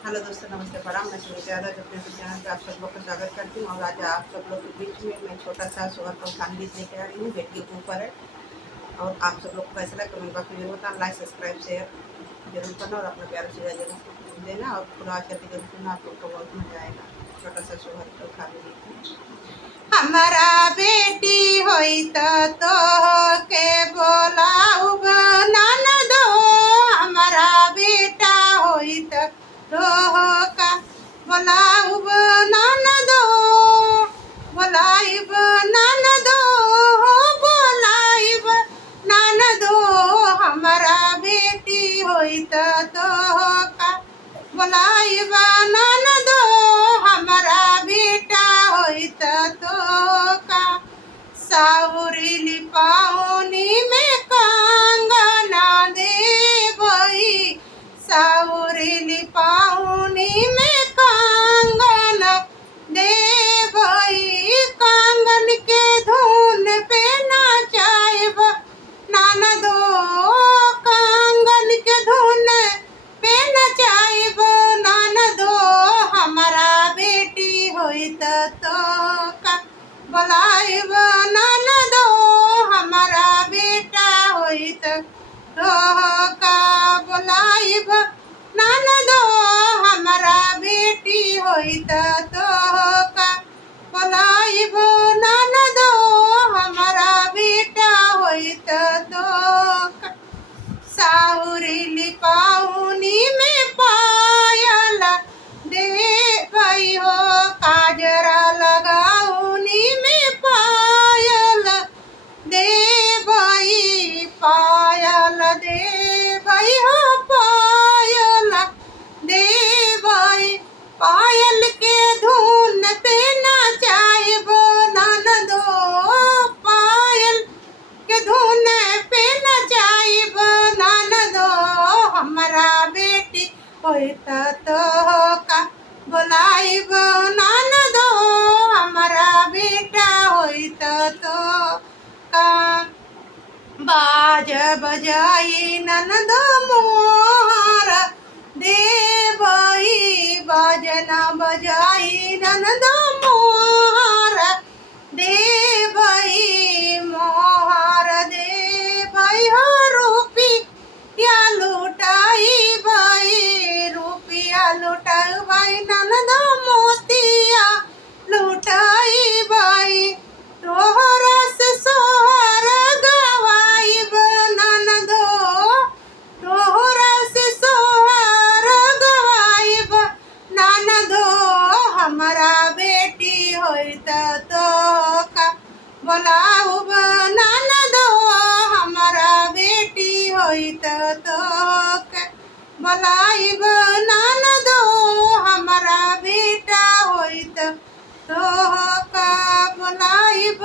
Hello दोस्तों, नमस्ते प्रणाम। मैं सुनीता यादव अपने चैनल पे आप सब लोग का स्वागत करती हूँ। और आज आप सब लोग के बीच में मैं छोटा सा सुगर का खानवीज लेके आ रही हूँ। बेटी के ऊपर है और आप सब लोग को कैसा लगा कमेंट बॉक्स में जरूर बताना। लाइक सब्सक्राइब शेयर जरूर करना और अपना प्यार से जरूर देना और खुद आज करके जरूर सुनना। आप लोग को बहुत मजा आएगा। छोटा सा सुगर का खानवीज। हमारा बेटी होई तो के बोलाऊब ननदो, हमारा बेटा होई तो का बोलाऊब ननदो, बोलाइब ननदो, बोलाइब ननदो, हमारा बेटी होई तो का बोलाइब ननदो, हमारा बेटा होई तो का साउरी पाउनी में कंगना देवई, साउरी पाउनी में कंगना देवई, कंगन के धुन पे नाचाइब ननदो, कंगन के धुन पे नचाइब ननदो, हमारा बेटी होई तो का बोलाइब ननदो, हमारा बेटा होई तो का बोलाइब ननदो, हमारा बेटी होई तो का बोलाइब ननदो, हमारा बेटा होई तो का साउरी पाउनी में पायल देवई हो, काजरा लगाउनी में पायल देवई, पायल देवई हो, पायल देवई, पायल के धुन पे नचाइब ननदो, पायल के धुन पे नचाइब ननदो, हमारा बेटी होई तो का बोलाइब ननदो, हमारा बेटा होई तो का बाज बजाई ननदो मोहर देवई, बाजना बजाई ननदो मोहर देवई, मोहर देवई हो, रूपिया लुटाई भाई, रूपिया लुटाई भाई ननदो, मोतिया लुटाई भाई, तोहरा से सोहर गवाइब ननदो, तोहरा से सोहर गवाइब ननदो, हमारा बेटी होई तो का बोलाऊब ननदो, हमारा बेटी होई तो का बोलाइब ननदो, हमारा बेटा होई तो का बोलाइब